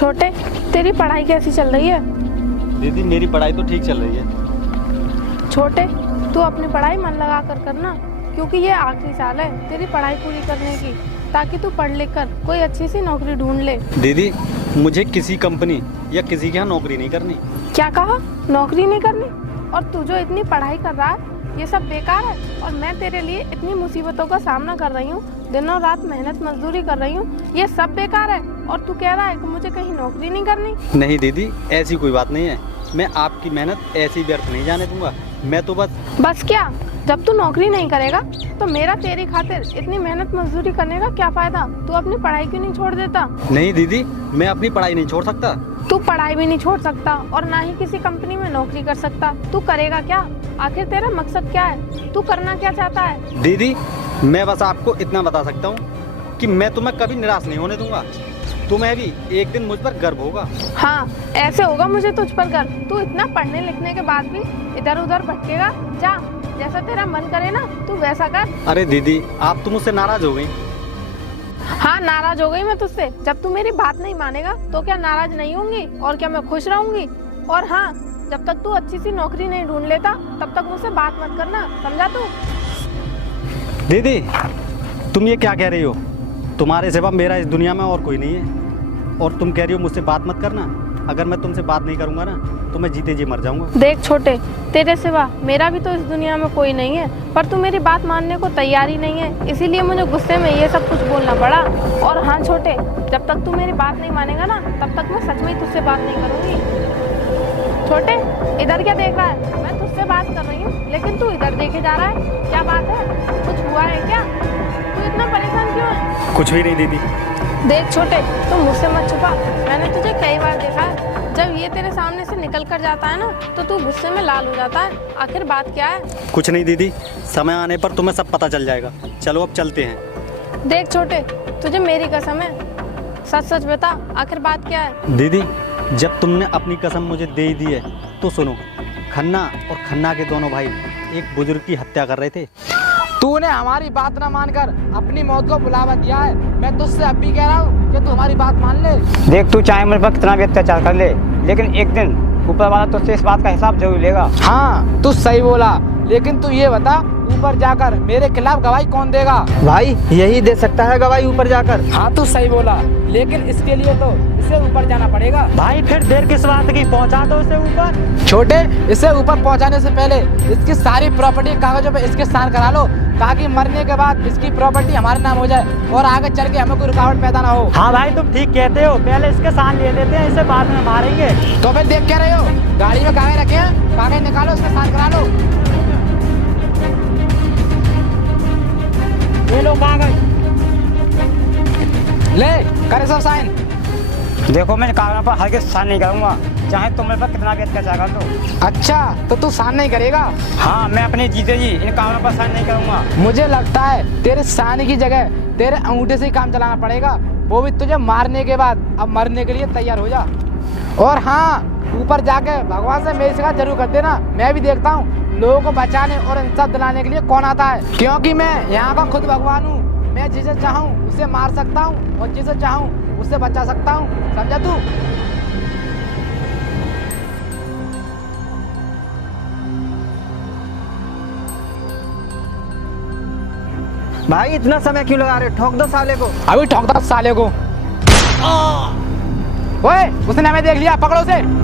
छोटे, तेरी पढ़ाई कैसी चल रही है? दीदी मेरी पढ़ाई तो ठीक चल रही है। छोटे, तू अपनी पढ़ाई मन लगा कर करना, क्योंकि ये आखिरी साल है तेरी पढ़ाई पूरी करने की, ताकि तू पढ़ लिख कर कोई अच्छी सी नौकरी ढूंढ ले। दीदी मुझे किसी कंपनी या किसी के यहाँ नौकरी नहीं करनी। क्या कहा? नौकरी नहीं करनी? और तू जो इतनी पढ़ाई कर रहा है ये सब बेकार है, और मैं तेरे लिए इतनी मुसीबतों का सामना कर रही हूँ, दिनों रात मेहनत मजदूरी कर रही हूँ, ये सब बेकार है, और तू कह रहा है कि मुझे कहीं नौकरी नहीं करनी। नहीं दीदी, ऐसी कोई बात नहीं है। मैं आपकी मेहनत ऐसी व्यर्थ नहीं जाने दूंगा। मैं तो बस क्या? जब तू नौकरी नहीं करेगा तो मेरा तेरी खातिर इतनी मेहनत मजदूरी करने का क्या फायदा? तू अपनी पढ़ाई क्यों नहीं छोड़ देता? नहीं दीदी, मैं अपनी पढ़ाई नहीं छोड़ सकता। तू पढ़ाई भी नहीं छोड़ सकता और ना ही किसी कंपनी में नौकरी कर सकता। तू करेगा क्या? आखिर तेरा मकसद क्या है? तू करना क्या चाहता है? दीदी मैं बस आपको इतना बता सकता हूँ कि मैं तुम्हें कभी निराश नहीं होने दूंगा। तुम्हें भी एक दिन मुझ पर गर्व होगा। हाँ, ऐसे होगा मुझे तुझ पर गर्व। तू इतना पढ़ने लिखने के बाद भी इधर उधर भटकेगा? जा, जैसा तेरा मन करे ना तू वैसा कर। अरे दीदी, आप तो मुझसे नाराज हो गई। हाँ, नाराज हो गई मैं तुझसे। जब तू मेरी बात नहीं मानेगा तो क्या नाराज नहीं होंगी? और क्या मैं खुश रहूंगी? और हाँ, जब तक तू अच्छी सी नौकरी नहीं ढूंढ लेता तब तक मुझसे बात मत करना, समझा तू? दीदी तुम ये क्या कह रही हो? तुम्हारे सिवा मेरा इस दुनिया में और कोई नहीं है, और तुम कह रही हो मुझसे बात मत करना। अगर मैं तुमसे बात नहीं करूंगा ना तो मैं जीते जी मर जाऊंगा। देख छोटे, तेरे सिवा मेरा भी तो इस दुनिया में कोई नहीं है, पर तू मेरी बात मानने को तैयार ही नहीं है, इसीलिए मुझे गुस्से में ये सब कुछ बोलना पड़ा। और हाँ छोटे, जब तक तू मेरी बात नहीं मानेगा ना तब तक मैं सच में ही तुझसे बात नहीं करूंगी। छोटे, इधर क्या देख रहा है? मैं तुझसे बात कर रही हूँ लेकिन तू इधर देखे जा रहा है। क्या बात है? कुछ हुआ है क्या? तू इतना परेशान क्यों है? कुछ भी नहीं दीदी। देख छोटे, तू मुझसे मत छुपा। मैंने तुझे कई बार देखा है, जब ये तेरे सामने से निकल कर जाता है ना तो तू गुस्से में लाल हो जाता है। आखिर बात क्या है? कुछ नहीं दीदी, समय आने पर तुम्हें सब पता चल जाएगा। चलो अब चलते हैं। देख छोटे, तुझे मेरी कसम है, सच सच बता, आखिर बात क्या है? दीदी जब तुमने अपनी कसम मुझे दे ही दी है तो सुनो। खन्ना और खन्ना के दोनों भाई एक बुजुर्ग की हत्या कर रहे थे। तूने हमारी बात न मानकर अपनी मौत को बुलावा दिया है। मैं तुझसे अब भी कह रहा हूँ कि तू हमारी बात मान ले। देख, तू चाहे मुझ पर कितना भी अत्याचार कर ले, लेकिन एक दिन ऊपर वाला तुझसे इस बात का हिसाब जरूर लेगा। हाँ, तू सही बोला, लेकिन तू ये बता, ऊपर जाकर मेरे खिलाफ गवाही कौन देगा? भाई यही दे सकता है गवाही ऊपर जाकर। हाँ तू सही बोला, लेकिन इसके लिए तो इसे ऊपर जाना पड़ेगा। भाई फिर देर किस बात की, पहुंचा दो उसे ऊपर। छोटे, इसे ऊपर पहुंचाने से पहले इसकी सारी प्रॉपर्टी कागजों पे इसके साइन करा लो, ताकि मरने के बाद इसकी प्रॉपर्टी हमारे नाम हो जाए और आगे चल के हमें कोई रुकावट पैदा ना हो। हाँ भाई तुम ठीक कहते हो, पहले इसके साइन ले लेते हैं, इसे बाद में मारेंगे। तो फिर देख क्या रहे हो? गाड़ी में कागज रखे हैं, कागज निकालो, इसके साइन करा लो। ये लो कागज, ले करे सब साइन। देखो मैं कागज पर हरगिज़ साइन नहीं करूंगा, चाहे तुम मेरे पर कितना भी अत्याचार कर दो। अच्छा, तो तू साइन नहीं करेगा? हाँ, मैं अपने जीते जी इन कागजों पर साइन नहीं करूंगा। मुझे लगता है तेरे साइन की जगह तेरे अंगूठे से ही काम चलाना पड़ेगा, वो भी तुझे मारने के बाद। अब मरने के लिए तैयार हो जा। और हाँ, ऊपर जाके भगवान से मेरी शिकायत जरूर कर देना। मैं भी देखता हूँ लोगों को बचाने और इंसाफ दिलाने के लिए कौन आता है, क्योंकि मैं यहाँ का खुद भगवान हूँ। मैं जिसे चाहूँ उसे मार सकता हूँ और जिसे चाहूँ उसे बचा सकता हूँ, समझा तू? भाई इतना समय क्यों लगा रहे, ठोक दो साले को। अभी ठोकता साले को। ओए, उसने हमें देख लिया, पकड़ो उसे।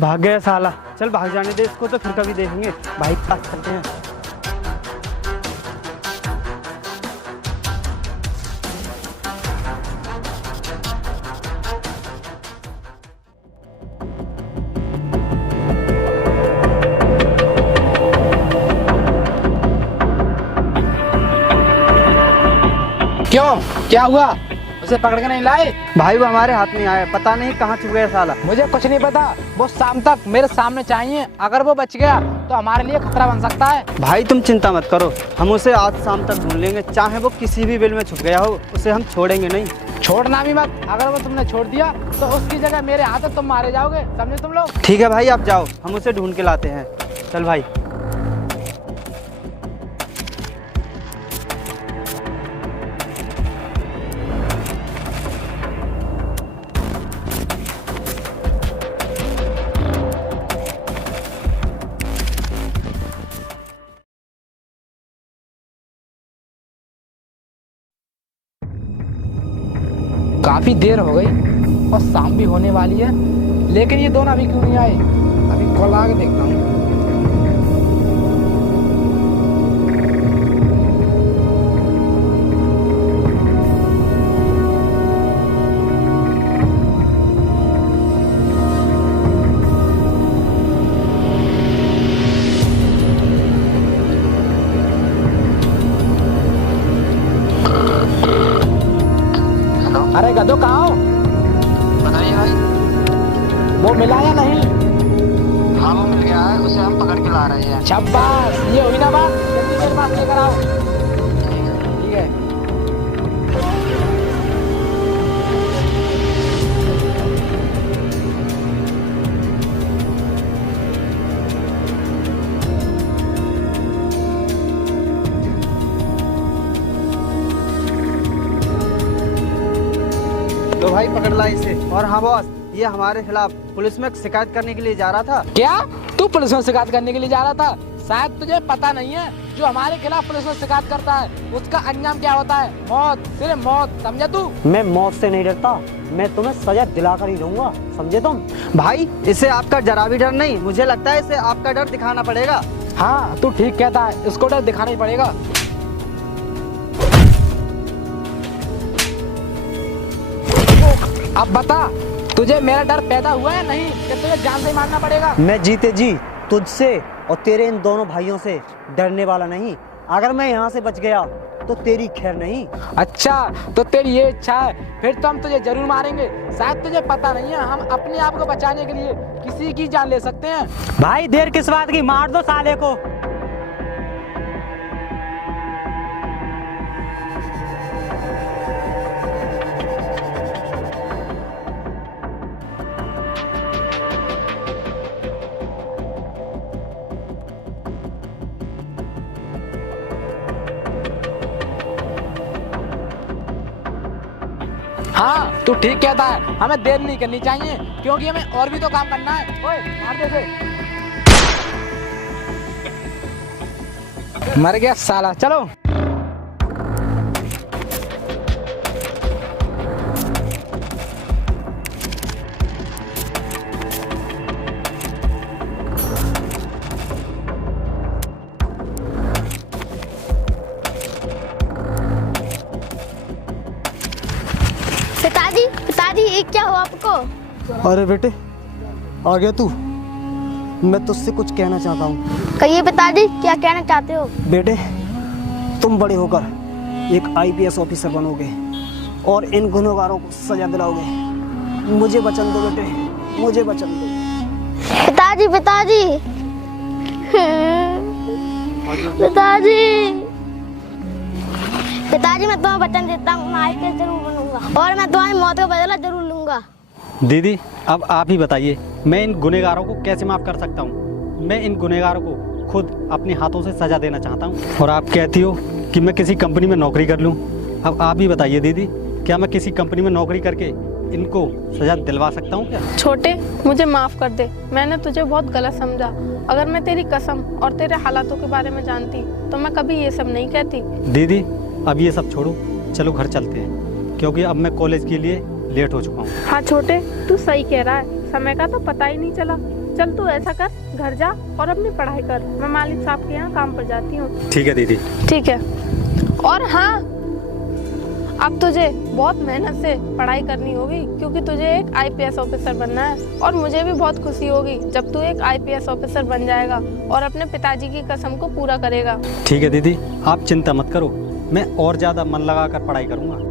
भाग गया साला। चल भाग जाने दे इसको, तो फिर कभी देखेंगे। भाई पास चलते हैं। क्यों, क्या हुआ? उसे पकड़ के नहीं लाए? भाई वो हमारे हाथ में आया, पता नहीं कहाँ छुप गया साला। मुझे कुछ नहीं पता, वो शाम तक मेरे सामने चाहिए। अगर वो बच गया तो हमारे लिए खतरा बन सकता है। भाई तुम चिंता मत करो, हम उसे आज शाम तक ढूंढ लेंगे। चाहे वो किसी भी बिल में छुप गया हो, उसे हम छोड़ेंगे नहीं। छोड़ना भी मत, अगर वो तुमने छोड़ दिया तो उसकी जगह मेरे हाथ तुम मारे जाओगे, समझे तुम लोग? ठीक है भाई, आप जाओ, हम उसे ढूंढ के लाते हैं। चल भाई। काफी देर हो गई और शाम भी होने वाली है, लेकिन ये दोनों अभी क्यों नहीं आए? अभी कॉल आके देखता हूँ। अरे गधो कहाँ हो? बताइए भाई। वो मिला या नहीं? हाँ वो मिल गया है, उसे हम पकड़ के ला रहे हैं। शाबाश, ये हुई ना बात। जल्दी मेरे पास लेकर आओ। ठीक है। तो भाई पकड़ ला इसे। और हाँ बॉस, ये हमारे खिलाफ पुलिस में शिकायत करने के लिए जा रहा था। क्या तू पुलिस में शिकायत करने के लिए जा रहा था? शायद तुझे पता नहीं है, जो हमारे खिलाफ पुलिस में शिकायत करता है उसका अंजाम क्या होता है? मौत, सिर्फ मौत, समझे तू? मैं मौत से नहीं डरता, मैं तुम्हें सजा दिलाकर ही रहूंगा, समझे तुम? भाई इसे आपका जरा भी डर नहीं, मुझे लगता है इसे आपका डर दिखाना पड़ेगा। हाँ तू ठीक कहता है, इसको डर दिखाना ही पड़ेगा। अब बता, तुझे मेरा डर पैदा हुआ है नहीं कि तुझे जान से ही मारना पड़ेगा? मैं जीते जी तुझसे और तेरे इन दोनों भाइयों से डरने वाला नहीं। अगर मैं यहाँ से बच गया तो तेरी खैर नहीं। अच्छा, तो तेरी ये इच्छा है, फिर तो हम तुझे जरूर मारेंगे। शायद तुझे पता नहीं है, हम अपने आप को बचाने के लिए किसी की जान ले सकते हैं। भाई देर किस बात की, मार दो साले को। हाँ तू ठीक कहता है, हमें देर नहीं करनी चाहिए, क्योंकि हमें और भी तो काम करना है। ओए मार दे इसे। मर गया साला, चलो। पिताजी, पिताजी ये क्या हुआ आपको? अरे बेटे आ गया तू, मैं तुझसे कुछ कहना चाहता हूँ। कहिए पिताजी, क्या कहना चाहते हो? बेटे तुम बड़े होकर एक IPS ऑफिसर बनोगे और इन गुनहगारों को सजा दिलाओगे। मुझे वचन दो बेटे, मुझे वचन दो। पिताजी, पिताजी, पिताजी, पिताजी मैं तुम्हें वचन देता हूँ, मैं IPS जरूर बनूंगा और मैं तुम्हारी मौत का बदला जरूर लूंगा। दीदी अब आप ही बताइए, मैं इन गुनहगारों को कैसे माफ़ कर सकता हूँ? मैं इन गुनहगारों को खुद अपने हाथों से सज़ा देना चाहता हूँ और आप कहती हो कि मैं किसी कंपनी में नौकरी कर लूँ। अब आप ही बताइए दीदी, क्या मैं किसी कंपनी में नौकरी करके इनको सज़ा दिलवा सकता हूँ क्या? छोटे, मुझे माफ़ कर दे, मैंने तुझे बहुत गलत समझा। अगर मैं तेरी कसम और तेरे हालातों के बारे में जानती तो मैं कभी ये सब नहीं कहती। दीदी अब ये सब छोड़ो, चलो घर चलते हैं, क्योंकि अब मैं कॉलेज के लिए लेट हो चुका हूँ। हाँ छोटे, तू सही कह रहा है, समय का तो पता ही नहीं चला। चल तू ऐसा कर, घर जा और अपनी पढ़ाई कर। मैं मालिक साहब के यहाँ काम पर जाती हूँ। ठीक है दीदी। ठीक है। और हाँ, अब तुझे बहुत मेहनत से पढ़ाई करनी होगी, क्योंकि तुझे एक आईपीएस ऑफिसर बनना है। और मुझे भी बहुत खुशी होगी जब तू एक आईपीएस ऑफिसर बन जाएगा और अपने पिताजी की कसम को पूरा करेगा। ठीक है दीदी, आप चिंता मत करो, मैं और ज़्यादा मन लगाकर पढ़ाई करूँगा।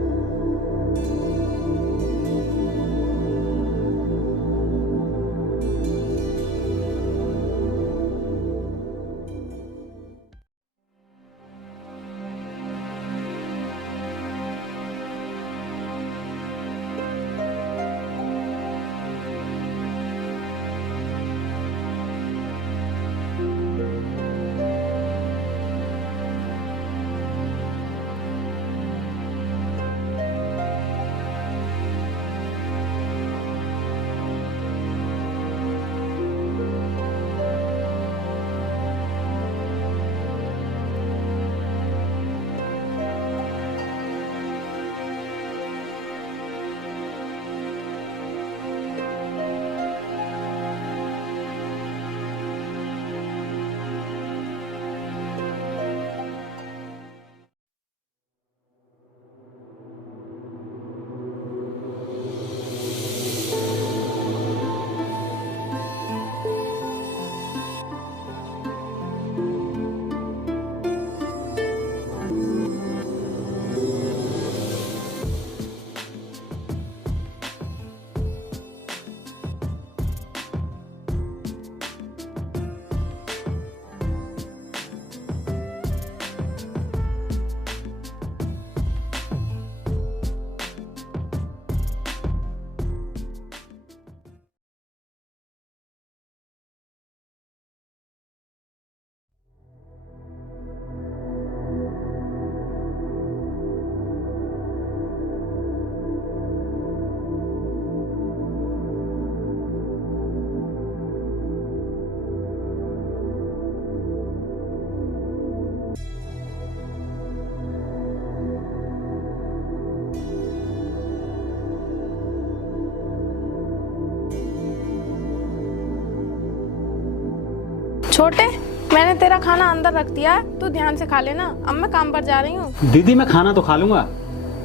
छोटे, मैंने तेरा खाना अंदर रख दिया है, तू ध्यान से खा लेना। अब मैं काम पर जा रही हूँ। दीदी मैं खाना तो खा लूँगा,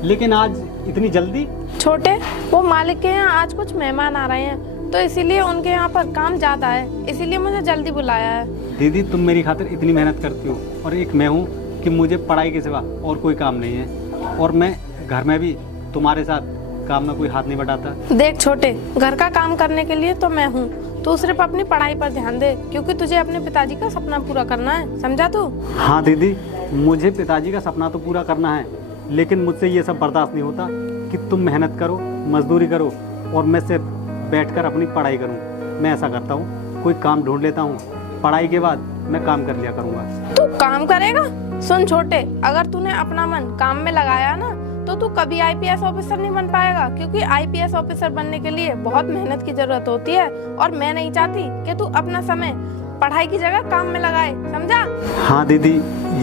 लेकिन आज इतनी जल्दी? छोटे, वो मालिक के यहाँ आज कुछ मेहमान आ रहे हैं, तो इसीलिए उनके यहाँ पर काम ज्यादा है, इसीलिए मुझे जल्दी बुलाया है। दीदी तुम मेरी खातिर इतनी मेहनत करती हो, और एक मैं हूँ कि मुझे पढ़ाई के सिवा और कोई काम नहीं है, और मैं घर में भी तुम्हारे साथ काम में कोई हाथ नहीं बटाता। देख छोटे, घर का काम करने के लिए तो मैं हूँ, तू सिर्फ अपनी पढ़ाई पर ध्यान दे, क्योंकि तुझे अपने पिताजी का सपना पूरा करना है, समझा तू? हाँ दीदी, मुझे पिताजी का सपना तो पूरा करना है, लेकिन मुझसे ये सब बर्दाश्त नहीं होता कि तुम मेहनत करो, मजदूरी करो और मैं सिर्फ बैठकर अपनी पढ़ाई करूँ। मैं ऐसा करता हूँ, कोई काम ढूंढ लेता हूँ, पढ़ाई के बाद मैं काम कर लिया करूँगा। तू काम करेगा? सुन छोटे, अगर तूने अपना मन काम में लगाया ना, तो तू कभी आईपीएस ऑफिसर नहीं बन पाएगा, क्योंकि आईपीएस ऑफिसर बनने के लिए बहुत मेहनत की जरूरत होती है, और मैं नहीं चाहती कि तू अपना समय पढ़ाई की जगह काम में लगाए, समझा? हाँ दीदी,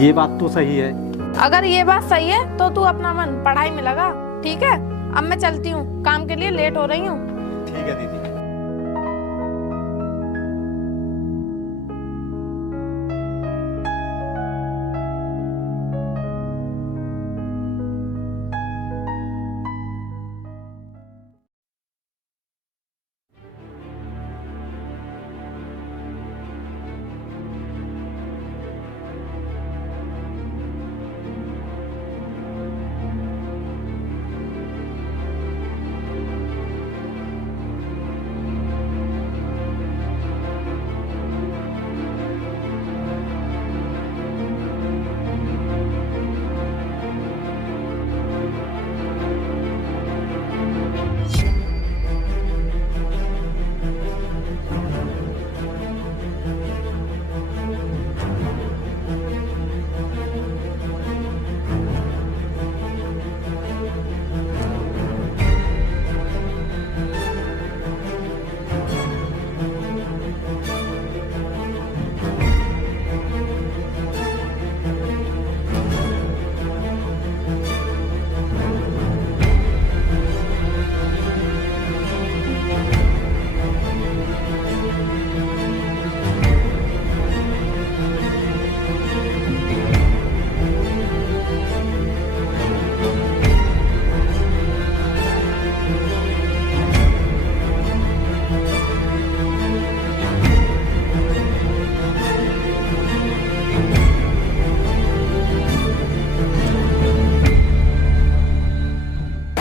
ये बात तो सही है। अगर ये बात सही है तो तू अपना मन पढ़ाई में लगा, ठीक है? अब मैं चलती हूँ, काम के लिए लेट हो रही हूँ। ठीक है दीदी।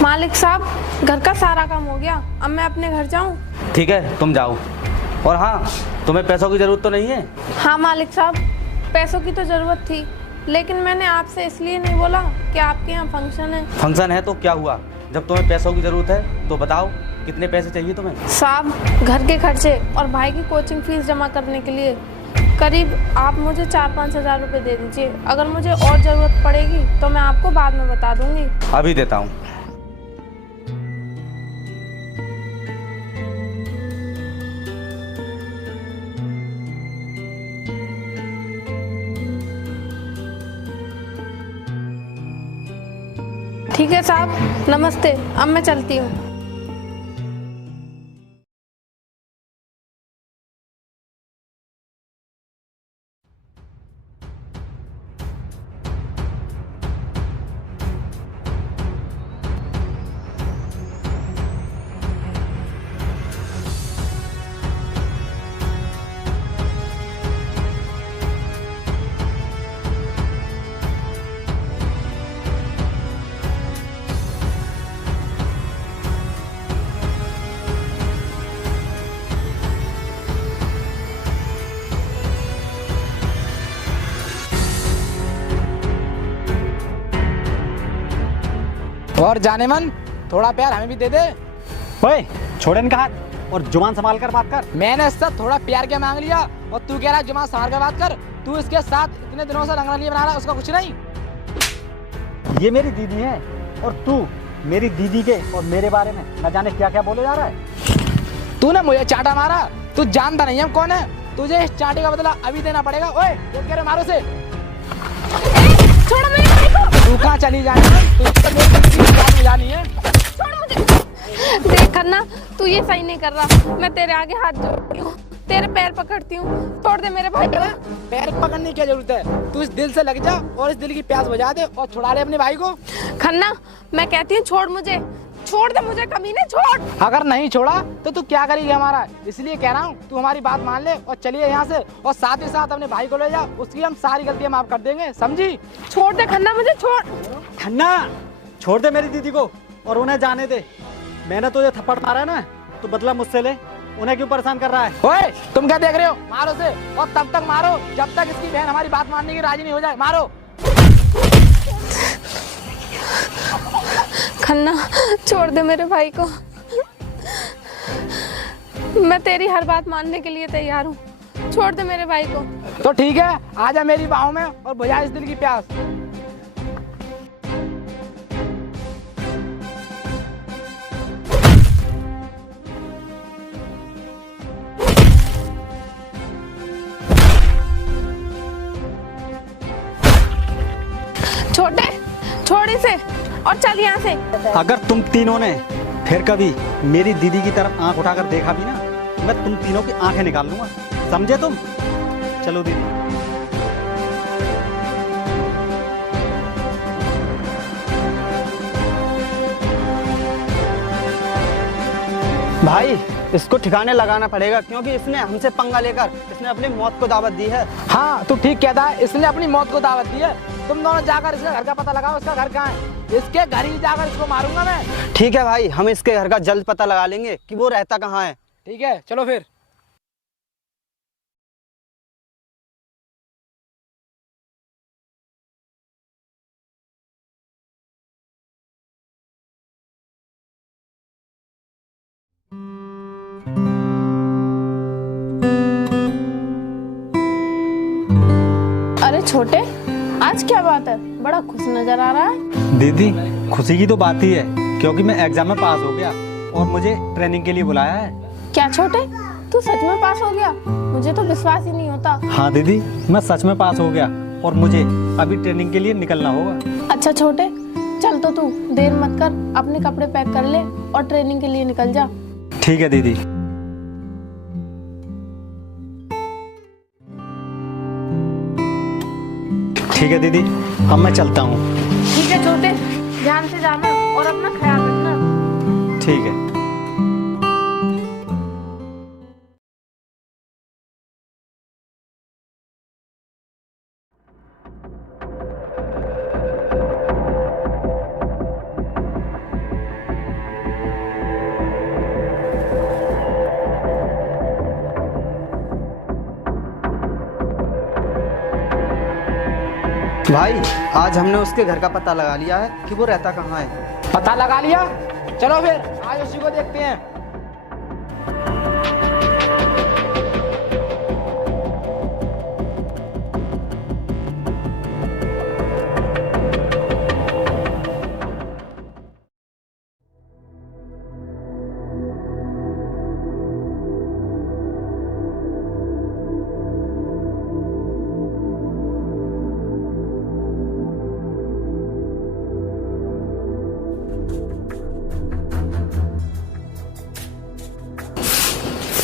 मालिक साहब, घर का सारा काम हो गया, अब मैं अपने घर जाऊं? ठीक है, तुम जाओ। और हाँ, तुम्हें पैसों की ज़रूरत तो नहीं है? हाँ मालिक साहब, पैसों की तो ज़रूरत थी, लेकिन मैंने आपसे इसलिए नहीं बोला कि आपके यहाँ फंक्शन है। फंक्शन है तो क्या हुआ? जब तुम्हें पैसों की ज़रूरत है तो बताओ, कितने पैसे चाहिए तुम्हें? साहब, घर के खर्चे और भाई की कोचिंग फीस जमा करने के लिए करीब आप मुझे 4-5 हज़ार रुपये दे दीजिए। अगर मुझे और ज़रूरत पड़ेगी तो मैं आपको बाद में बता दूंगी। अभी देता हूँ। ठीक है साहब, नमस्ते, अब मैं चलती हूँ। और जाने मन, थोड़ा प्यार हमें भी दे दे। ओए, छोड़ इनका हाथ और जुबान संभाल कर बात कर। मैंने इससे थोड़ा प्यार के मांग लिया और तू कह रहा है जुबान संभाल कर बात कर। तू इसके साथ इतने दिनों से रंगरलिया बना रहा है, उसका कुछ नहीं। ये मेरी दीदी है और तू मेरी दीदी के और मेरे बारे में न जाने क्या क्या बोले जा रहा है। तूने मुझे चाटा मारा, तू जानता नहीं हम कौन है। तुझे इस चाटे का बदला अभी देना पड़ेगा। ओए, ये कह रहे मारो से। छोड़ो मेरे भाई को। तू कहाँ चली जानी है? तू तो मेरी बात में जानी है। छोड़ मुझे। देख खन्ना, तू ये सही नहीं कर रहा। मैं तेरे आगे हाथ जोड़ती हूँ, तेरे पैर पकड़ती हूँ, छोड़ दे मेरे भाई को। पैर पकड़ने की क्या जरूरत है? तू इस दिल से लग जा और इस दिल की प्यास बुझा दे और छुड़ा ले अपने भाई को। खन्ना, मैं कहती हूँ छोड़ मुझे, छोड़ दे मुझे, कमीने छोड़। अगर नहीं छोड़ा तो तू क्या करेगी हमारा? इसलिए कह रहा हूँ तू हमारी बात मान ले और चलिए यहाँ से, और साथ ही साथ अपने भाई को ले जा। उसकी हम सारी गलतियाँ माफ कर देंगे, समझी? छोड़ दे खन्ना, मुझे छोड़। खन्ना, छोड़ दे मेरी दीदी को और उन्हें जाने दे। मैंने तुझे थप्पड़ मारा है ना, तो बदला मुझसे ले। उन्हें क्यों परेशान कर रहा है? ओए, तुम क्या देख रहे हो? मारो से, और तब तक मारो जब तक इसकी बहन हमारी बात मानने की राजी नहीं हो जाए। मारो। खन्ना, छोड़ दे मेरे भाई को। मैं तेरी हर बात मानने के लिए तैयार हूँ, छोड़ दे मेरे भाई को। तो ठीक है, आजा मेरी बाहों में और बुझा इस दिल की प्यास। छोटे, छोड़ इसे और चल यहाँ से। अगर तुम तीनों ने फिर कभी मेरी दीदी की तरफ आंख उठाकर देखा भी ना, मैं तुम तीनों की आंखें निकाल लूंगा, समझे तुम? चलो दीदी। भाई, इसको ठिकाने लगाना पड़ेगा, क्योंकि इसने हमसे पंगा लेकर इसने अपनी मौत को दावत दी है। हाँ, तू ठीक कहता है, इसने अपनी मौत को दावत दी है। तुम दोनों जाकर इसके घर का पता लगाओ, इसका घर कहाँ है। इसके घर ही जाकर इसको मारूंगा मैं। ठीक है भाई, हम इसके घर का जल्द पता लगा लेंगे कि वो रहता कहाँ है। ठीक है, चलो फिर। अरे छोटे, आज क्या बात है, बड़ा खुश नजर आ रहा है। दीदी, खुशी की तो बात ही है, क्योंकि मैं एग्जाम में पास हो गया और मुझे ट्रेनिंग के लिए बुलाया है। क्या छोटे, तू सच में पास हो गया? मुझे तो विश्वास ही नहीं होता। हाँ दीदी, मैं सच में पास हो गया और मुझे अभी ट्रेनिंग के लिए निकलना होगा। अच्छा छोटे, चल तो तू देर मत कर, अपने कपड़े पैक कर ले और ट्रेनिंग के लिए निकल जा। ठीक है दीदी। ठीक है दीदी, अब मैं चलता हूँ। ठीक है छोटे, ध्यान से जाना और अपना ख्याल रखना। ठीक है। भाई आज हमने उसके घर का पता लगा लिया है कि वो रहता कहाँ है। पता लगा लिया? चलो फिर आज उसी को देखते हैं।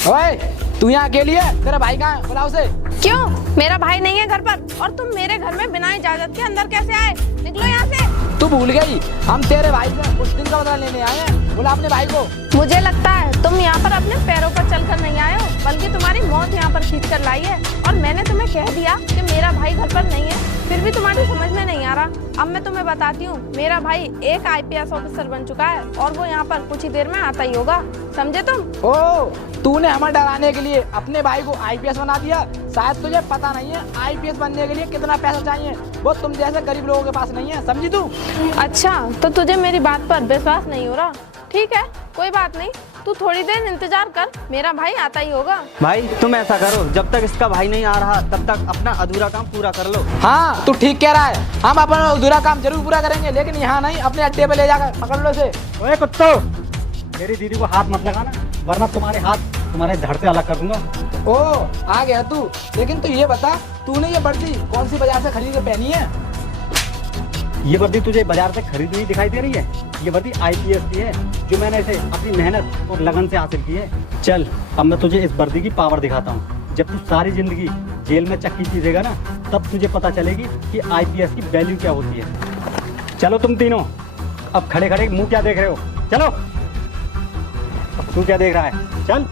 ओए, तू यहाँ अकेली है? तेरा भाई कहाँ है? बुलाओ उसे। क्यों? मेरा भाई नहीं है घर पर और तुम मेरे घर में बिना इजाजत के अंदर कैसे आए? निकलो यहाँ से। तू भूल गई, हम तेरे भाई से कुछ दिन का बदला लेने आए हैं। बुला अपने भाई को। मुझे लगता है तुम यहाँ पर अपने पैरों पर चलकर नहीं आए हो, बल्कि तुम्हारी मौत यहाँ पर खींच कर लाई है। और मैंने तुम्हें कह दिया कि मेरा भाई घर पर नहीं है, फिर भी तुम्हारी समझ में नहीं आ रहा। अब मैं तुम्हें बताती हूँ, मेरा भाई एक IPS ऑफिसर बन चुका है और वो यहाँ पर कुछ ही देर में आता ही होगा, समझे तुम? ओ, तूने हमें डराने के लिए अपने भाई को IPS बना दिया। शायद तुझे पता नहीं है IPS बनने के लिए कितना पैसा चाहिए, वो तुम जैसे गरीब लोगों के पास नहीं है, समझी तू? अच्छा, तो तुझे मेरी बात पर विश्वास नहीं हो रहा? ठीक है, कोई बात नहीं, तू थोड़ी देर इंतजार कर, मेरा भाई आता ही होगा। भाई तुम ऐसा करो, जब तक इसका भाई नहीं आ रहा तब तक अपना अधूरा काम पूरा कर लो। हाँ, तू ठीक कह रहा है, हम अपना अधूरा काम जरूर पूरा करेंगे, लेकिन यहाँ नहीं, अपने अड्डे पे ले जाकर पकड़ लो इसे। ओए कुत्तो, मेरी दीदी को हाथ मत लगाना, वरना तुम्हारे हाथ तुम्हारे धड़ से अलग कर दूंगा। ओ, आ गया तू। लेकिन तू ये बता, तूने ये वर्दी कौन सी बाजार से खरीद के पहनी है? ये वर्दी तुझे बाजार से खरीदी हुई दिखाई दे रही है? ये वर्दी IPS की है, जो मैंने इसे अपनी मेहनत और लगन से हासिल की है। चल, अब मैं तुझे इस वर्दी की पावर दिखाता हूँ। जब तू सारी जिंदगी जेल में चक्की पीसेगा ना, तब तुझे पता चलेगी कि IPS की वैल्यू क्या होती है। चलो तुम तीनों, अब खड़े खड़े मुंह क्या देख रहे हो? चलो। अब तू क्या देख रहा है? चल।